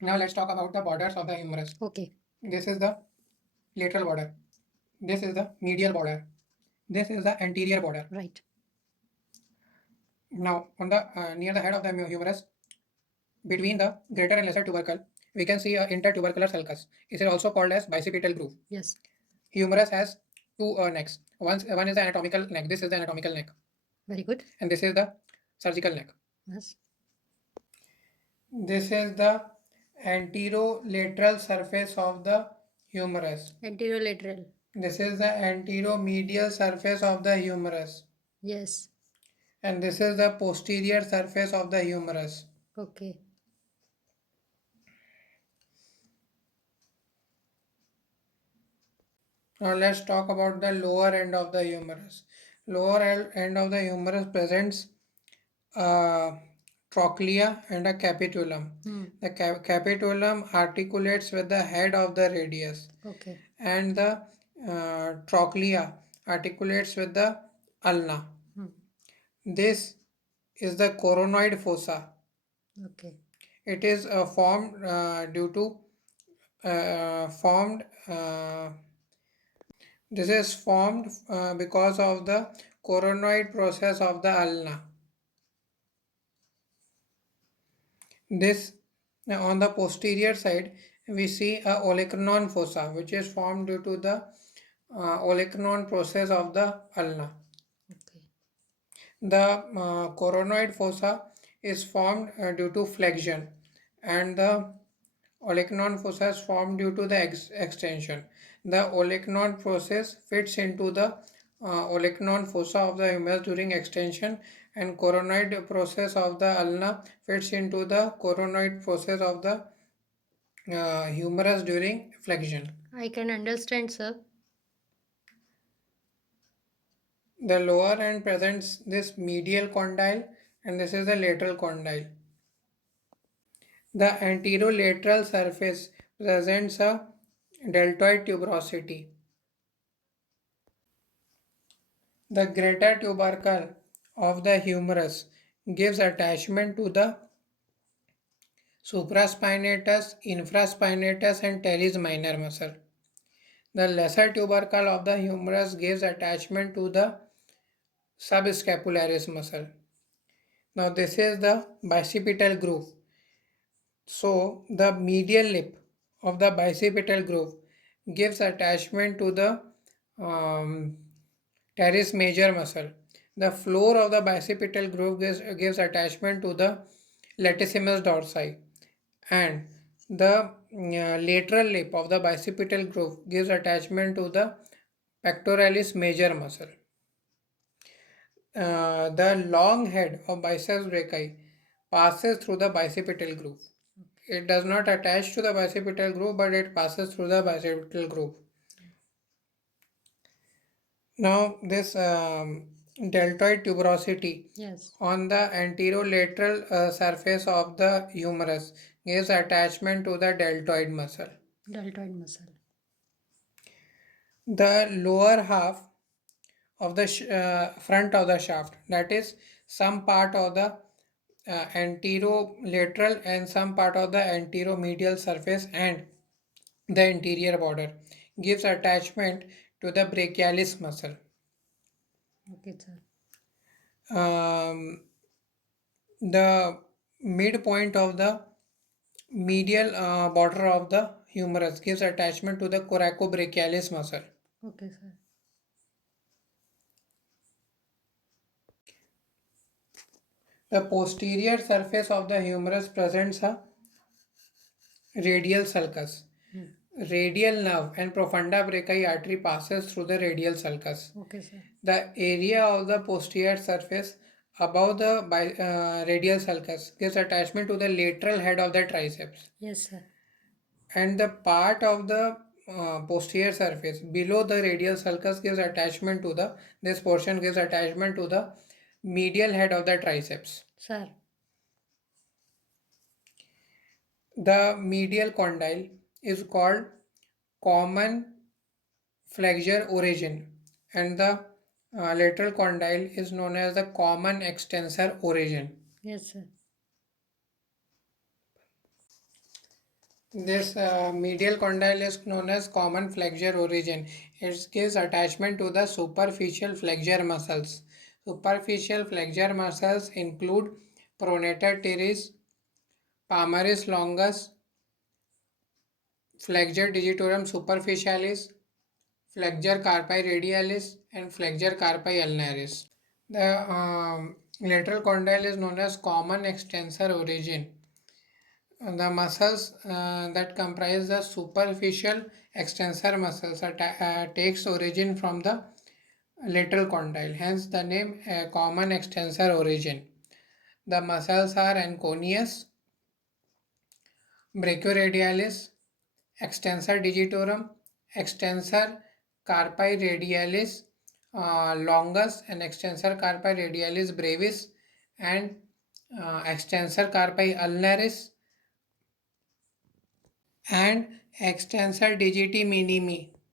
Now let's talk about the borders of the humerus. Okay. This is the lateral border. This is the medial border. This is the anterior border. Right. Now on the near the head of the humerus, between the greater and lesser tubercle, we can see a intertubercular sulcus. It is also called as bicipital groove. Yes. Humerus has two necks. One is the anatomical neck. This is the anatomical neck. Very good. And this is the surgical neck. Yes. This is the anterolateral surface of the humerus. Anterolateral. This is the anteromedial surface of the humerus. Yes. And this is the posterior surface of the humerus. Okay. Now let's talk about the lower end of the humerus. Lower end of the humerus presents trochlea and a capitulum. The capitulum articulates with the head of the radius. Okay. And the trochlea articulates with the ulna. This is the coronoid fossa. Okay. It is formed due to formed. This is formed because of the coronoid process of the ulna. This on the posterior side we see a olecranon fossa, which is formed due to the olecranon process of the ulna. Okay. The coronoid fossa is formed due to flexion, and the olecranon fossa is formed due to the extension. The olecranon process fits into the olecranon fossa of the humerus during extension, and coronoid process of the ulna fits into the coronoid process of the humerus during flexion. I can understand, sir. The lower end presents this medial condyle, and this is the lateral condyle. The anterolateral surface presents a deltoid tuberosity. The greater tubercle of the humerus gives attachment to the supraspinatus, infraspinatus, and teres minor muscle. The lesser tubercle of the humerus gives attachment to the subscapularis muscle. Now this is the bicipital groove. So the medial lip of the bicipital groove gives attachment to the teres major muscle. The floor of the bicipital groove gives attachment to the latissimus dorsi, and the lateral lip of the bicipital groove gives attachment to the pectoralis major muscle. The long head of biceps brachii passes through the bicipital groove. It does not attach to the bicipital groove, but it passes through the bicipital groove. Now this deltoid tuberosity, Yes. on the anterolateral surface of the humerus gives attachment to the deltoid muscle. Deltoid muscle. The lower half of the front of the shaft, that is some part of the anterolateral and some part of the anteromedial surface and the anterior border, gives attachment to the brachialis muscle. Okay, sir. The midpoint of the medial border of the humerus gives attachment to the coracobrachialis muscle. Okay, sir. The posterior surface of the humerus presents a radial sulcus. Radial nerve and profunda brachii artery passes through the radial sulcus. Okay, sir. The area of the posterior surface above the radial sulcus gives attachment to the lateral head of the triceps. Yes, sir. And the part of the posterior surface below the radial sulcus gives attachment to the, this portion gives attachment to the medial head of the triceps. Sir. The medial condyle is called common flexure origin, and the lateral condyle is known as the common extensor origin. Yes, sir. This medial condyle is known as common flexure origin. It gives attachment to the superficial flexure muscles. Superficial flexure muscles include pronator teres, palmaris longus, flexure digitorum superficialis, flexure carpi radialis, and flexure carpi ulnaris. The lateral condyle is known as common extensor origin. The muscles that comprise the superficial extensor muscles takes origin from the lateral condyle, hence the name common extensor origin. The muscles are anconeus, brachioradialis, extensor digitorum, extensor carpi radialis longus, and extensor carpi radialis brevis, and extensor carpi ulnaris, and extensor digiti minimi.